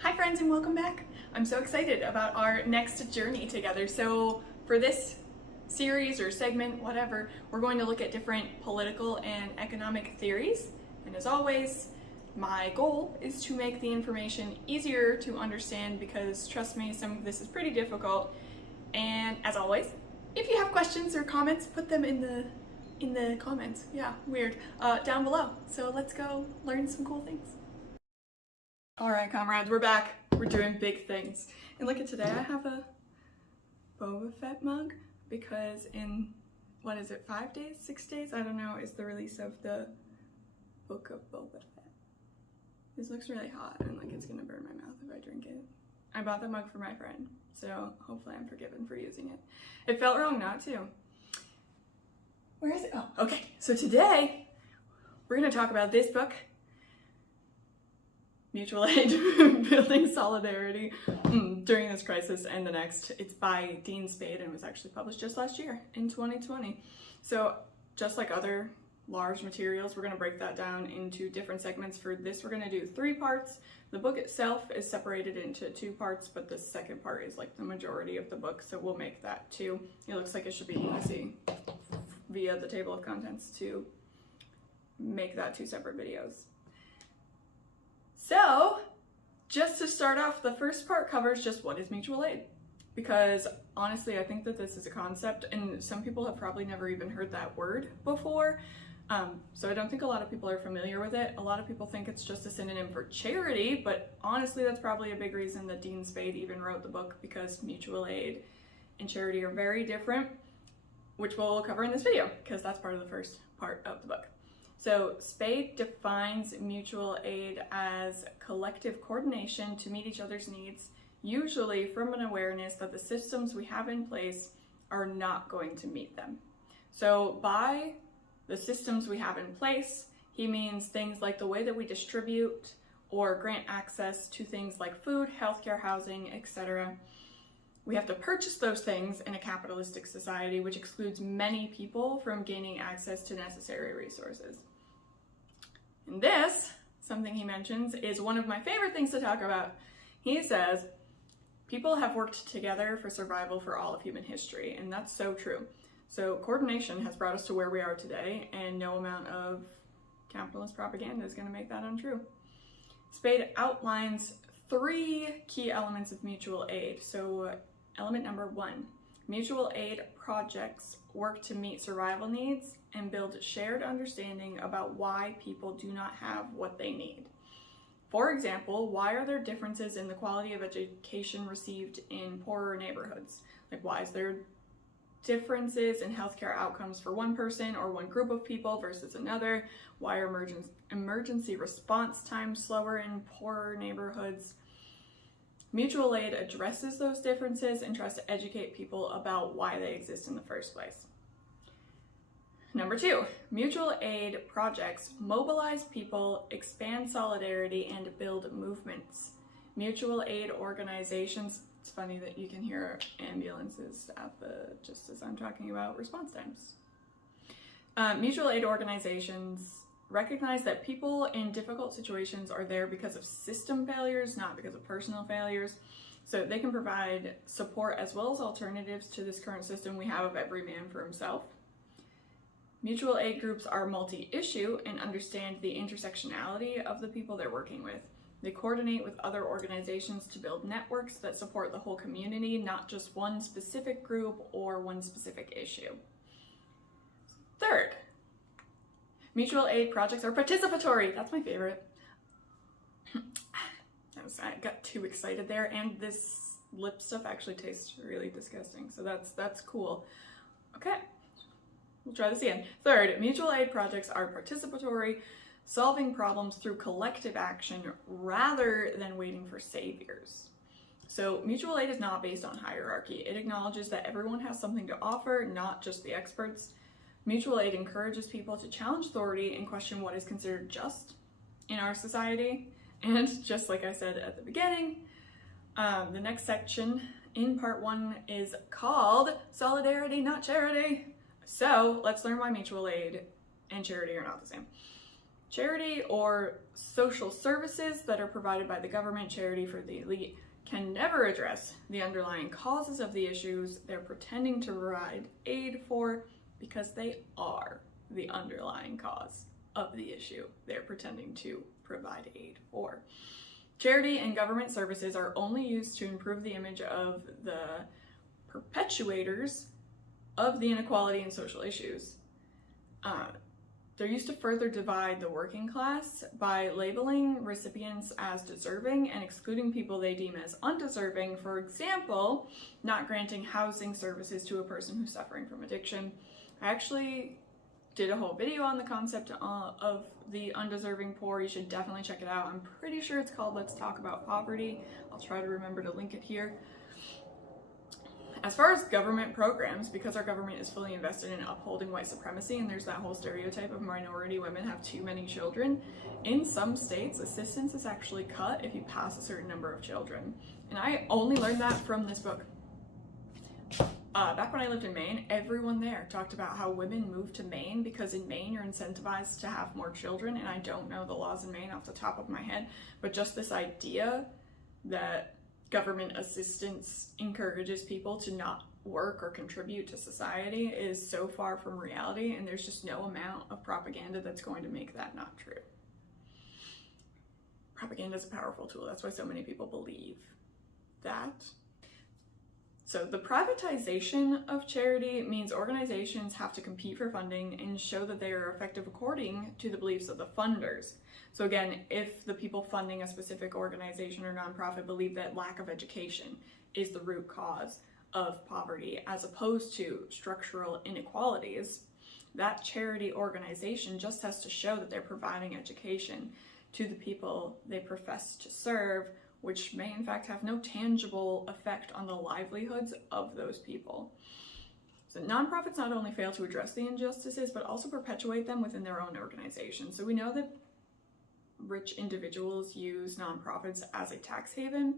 Hi friends and welcome back. I'm so excited about our next journey together. So for this series or segment, whatever, we're going to look at different political and economic theories. And as always, my goal is to make the information easier to understand because trust me, some of this is pretty difficult. And as always, if you have questions or comments, put them in the comments. Yeah, weird. Down below. So let's go learn some cool things. All right, comrades, we're back. We're doing big things. And look at today, I have a Boba Fett mug because in, 5 days, 6 days? I don't know, is the release of the book of Boba Fett. This looks really hot and like it's gonna burn my mouth if I drink it. I bought the mug for my friend, so hopefully I'm forgiven for using it. It felt wrong not to. Where is it? Oh, okay. So today, we're gonna talk about this book, Mutual Aid, Building Solidarity During This Crisis and the Next. It's by Dean Spade and was actually published just last year in 2020. So just like other large materials, we're going to break that down into different segments. For this, we're going to do 3 parts. The book itself is separated into 2 parts, but the second part is like the majority of the book, so we'll make that 2. It looks like it should be easy via the table of contents to make that 2 separate videos. So, just to start off, the first part covers just what is mutual aid. Because honestly, I think that this is a concept and some people have probably never even heard that word before. So I don't think a lot of people are familiar with it. A lot of people think it's just a synonym for charity, but honestly, that's probably a big reason that Dean Spade even wrote the book, because mutual aid and charity are very different, which we'll cover in this video, because that's part of the first part of the book. So Spade defines mutual aid as collective coordination to meet each other's needs, usually from an awareness that the systems we have in place are not going to meet them. So by the systems we have in place, he means things like the way that we distribute or grant access to things like food, healthcare, housing, etc. We have to purchase those things in a capitalistic society, which excludes many people from gaining access to necessary resources. And this, something he mentions, is one of my favorite things to talk about. He says, people have worked together for survival for all of human history, and that's so true. So coordination has brought us to where we are today, and no amount of capitalist propaganda is going to make that untrue. Spade outlines 3 key elements of mutual aid. So element number 1, mutual aid projects work to meet survival needs and build shared understanding about why people do not have what they need. For example, why are there differences in the quality of education received in poorer neighborhoods? Like, why is there differences in healthcare outcomes for one person or one group of people versus another? Why are emergency response times slower in poorer neighborhoods? Mutual aid addresses those differences and tries to educate people about why they exist in the first place. Number 2, mutual aid projects mobilize people, expand solidarity, and build movements. Mutual aid organizations, it's funny that you can hear ambulances just as I'm talking about response times. Mutual aid organizations recognize that people in difficult situations are there because of system failures, not because of personal failures. So they can provide support as well as alternatives to this current system we have of every man for himself. Mutual aid groups are multi-issue and understand the intersectionality of the people they're working with. They coordinate with other organizations to build networks that support the whole community, not just one specific group or one specific issue. Third, mutual aid projects are participatory. That's my favorite. I got too excited there, and this lip stuff actually tastes really disgusting, so that's cool. Okay, we'll try this again. Third, mutual aid projects are participatory, solving problems through collective action rather than waiting for saviors. So mutual aid is not based on hierarchy. It acknowledges that everyone has something to offer, not just the experts. Mutual aid encourages people to challenge authority and question what is considered just in our society. And just like I said at the beginning, the next section in part 1 is called Solidarity, Not Charity. So let's learn why mutual aid and charity are not the same. Charity or social services that are provided by the government, charity for the elite, can never address the underlying causes of the issues they're pretending to provide aid for, because they are the underlying cause of the issue they're pretending to provide aid for. Charity and government services are only used to improve the image of the perpetuators of the inequality and social issues. They're used to further divide the working class by labeling recipients as deserving and excluding people they deem as undeserving. For example, not granting housing services to a person who's suffering from addiction. I actually did a whole video on the concept of the undeserving poor. You should definitely check it out. I'm pretty sure it's called Let's Talk About Poverty. I'll try to remember to link it here. As far as government programs, because our government is fully invested in upholding white supremacy, and there's that whole stereotype of minority women have too many children, in some states, assistance is actually cut if you pass a certain number of children. And I only learned that from this book. Back when I lived in Maine, everyone there talked about how women moved to Maine because in Maine you're incentivized to have more children, and I don't know the laws in Maine off the top of my head, but just this idea that government assistance encourages people to not work or contribute to society is so far from reality, and there's just no amount of propaganda that's going to make that not true. Propaganda is a powerful tool. That's why so many people believe that. So the privatization of charity means organizations have to compete for funding and show that they are effective according to the beliefs of the funders. So again, if the people funding a specific organization or nonprofit believe that lack of education is the root cause of poverty as opposed to structural inequalities, that charity organization just has to show that they're providing education to the people they profess to serve, which may in fact have no tangible effect on the livelihoods of those people. So nonprofits not only fail to address the injustices, but also perpetuate them within their own organization. So we know that rich individuals use nonprofits as a tax haven,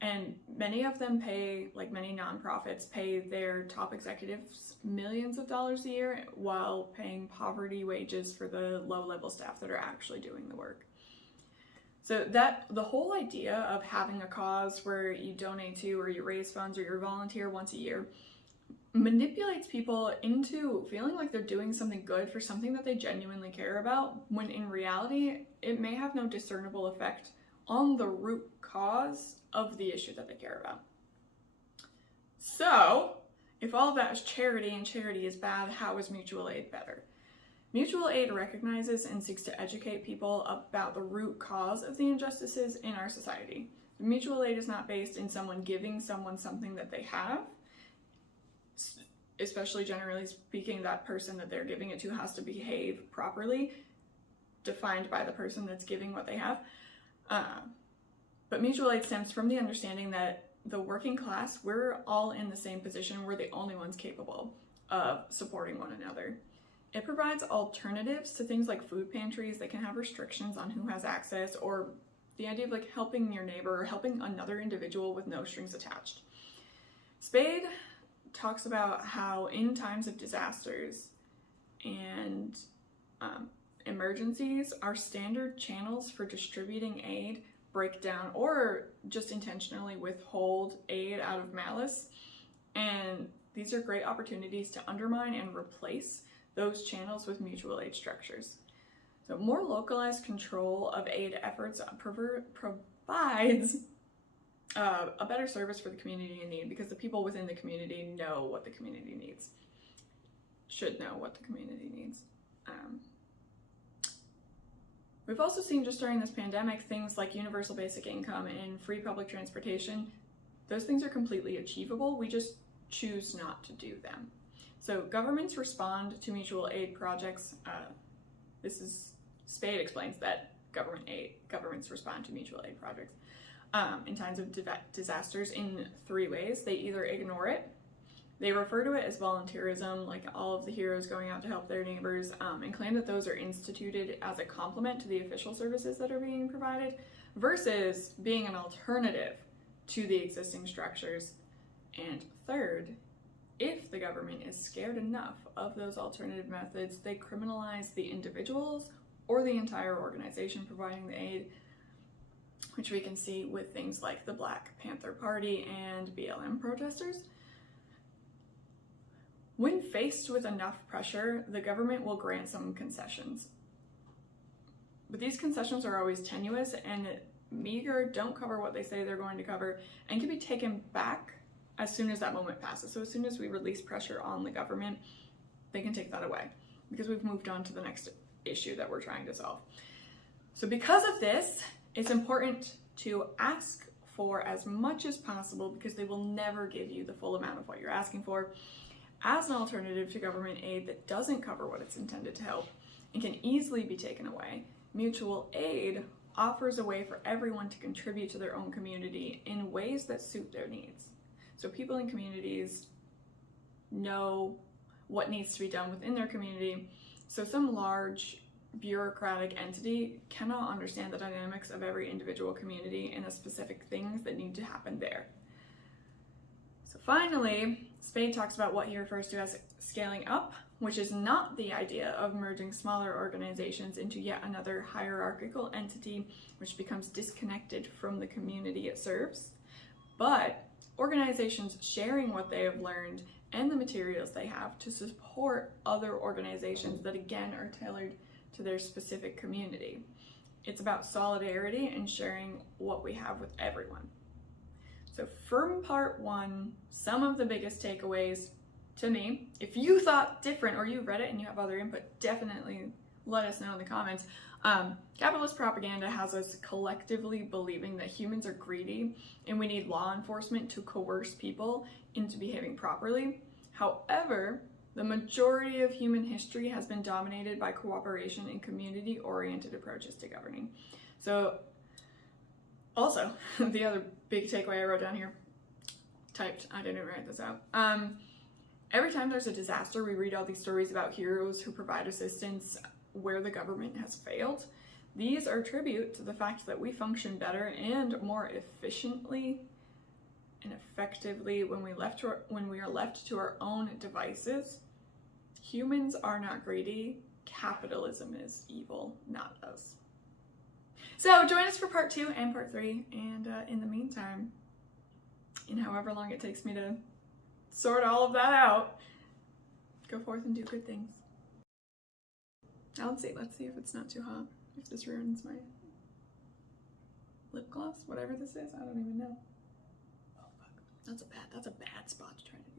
and many of them pay, like many nonprofits, pay their top executives millions of dollars a year while paying poverty wages for the low-level staff that are actually doing the work. So that the whole idea of having a cause where you donate to or you raise funds or you volunteer once a year manipulates people into feeling like they're doing something good for something that they genuinely care about, when in reality it may have no discernible effect on the root cause of the issue that they care about. So if all of that is charity and charity is bad, how is mutual aid better? Mutual aid recognizes and seeks to educate people about the root cause of the injustices in our society. Mutual aid is not based in someone giving someone something that they have, especially generally speaking, that person that they're giving it to has to behave properly, defined by the person that's giving what they have. But mutual aid stems from the understanding that the working class, we're all in the same position. We're the only ones capable of supporting one another. It provides alternatives to things like food pantries that can have restrictions on who has access, or the idea of like helping your neighbor or helping another individual with no strings attached. Spade talks about how in times of disasters and emergencies, our standard channels for distributing aid break down or just intentionally withhold aid out of malice. And these are great opportunities to undermine and replace those channels with mutual aid structures. So more localized control of aid efforts provides a better service for the community in need, because the people within the community know what the community needs, should know what the community needs. We've also seen just during this pandemic things like universal basic income and free public transportation. Those things are completely achievable. We just choose not to do them. So governments respond to mutual aid projects. This is Spade explains that governments respond to mutual aid projects in times of disasters in three ways. They either ignore it, they refer to it as volunteerism, like all of the heroes going out to help their neighbors, and claim that those are instituted as a complement to the official services that are being provided, versus being an alternative to the existing structures. And third, if the government is scared enough of those alternative methods, they criminalize the individuals or the entire organization providing the aid, which we can see with things like the Black Panther Party and BLM protesters. When faced with enough pressure, the government will grant some concessions. But these concessions are always tenuous and meager, don't cover what they say they're going to cover, and can be taken back as soon as that moment passes. So as soon as we release pressure on the government, they can take that away because we've moved on to the next issue that we're trying to solve. So because of this, it's important to ask for as much as possible because they will never give you the full amount of what you're asking for. As an alternative to government aid that doesn't cover what it's intended to help and can easily be taken away, mutual aid offers a way for everyone to contribute to their own community in ways that suit their needs. So people in communities know what needs to be done within their community. So some large bureaucratic entity cannot understand the dynamics of every individual community and the specific things that need to happen there. So finally, Spade talks about what he refers to as scaling up, which is not the idea of merging smaller organizations into yet another hierarchical entity which becomes disconnected from the community it serves, but organizations sharing what they have learned and the materials they have to support other organizations that again are tailored to their specific community. It's about solidarity and sharing what we have with everyone. So from part one, some of the biggest takeaways to me, if you thought different or you read it and you have other input, definitely let us know in the comments. Capitalist propaganda has us collectively believing that humans are greedy and we need law enforcement to coerce people into behaving properly. However, the majority of human history has been dominated by cooperation and community-oriented approaches to governing. So also, the other big takeaway I wrote down here, typed, I didn't write this out. Every time there's a disaster, we read all these stories about heroes who provide assistance where the government has failed. These are tribute to the fact that we function better and more efficiently and effectively when we are left to our own devices. Humans are not greedy. Capitalism is evil, not us. So join us for part 2 and part 3, and in the meantime, in however long it takes me to sort all of that out, go forth and do good things. Now let's see if it's not too hot, if this ruins my lip gloss, whatever this is, I don't even know. Oh fuck, that's a bad spot to try to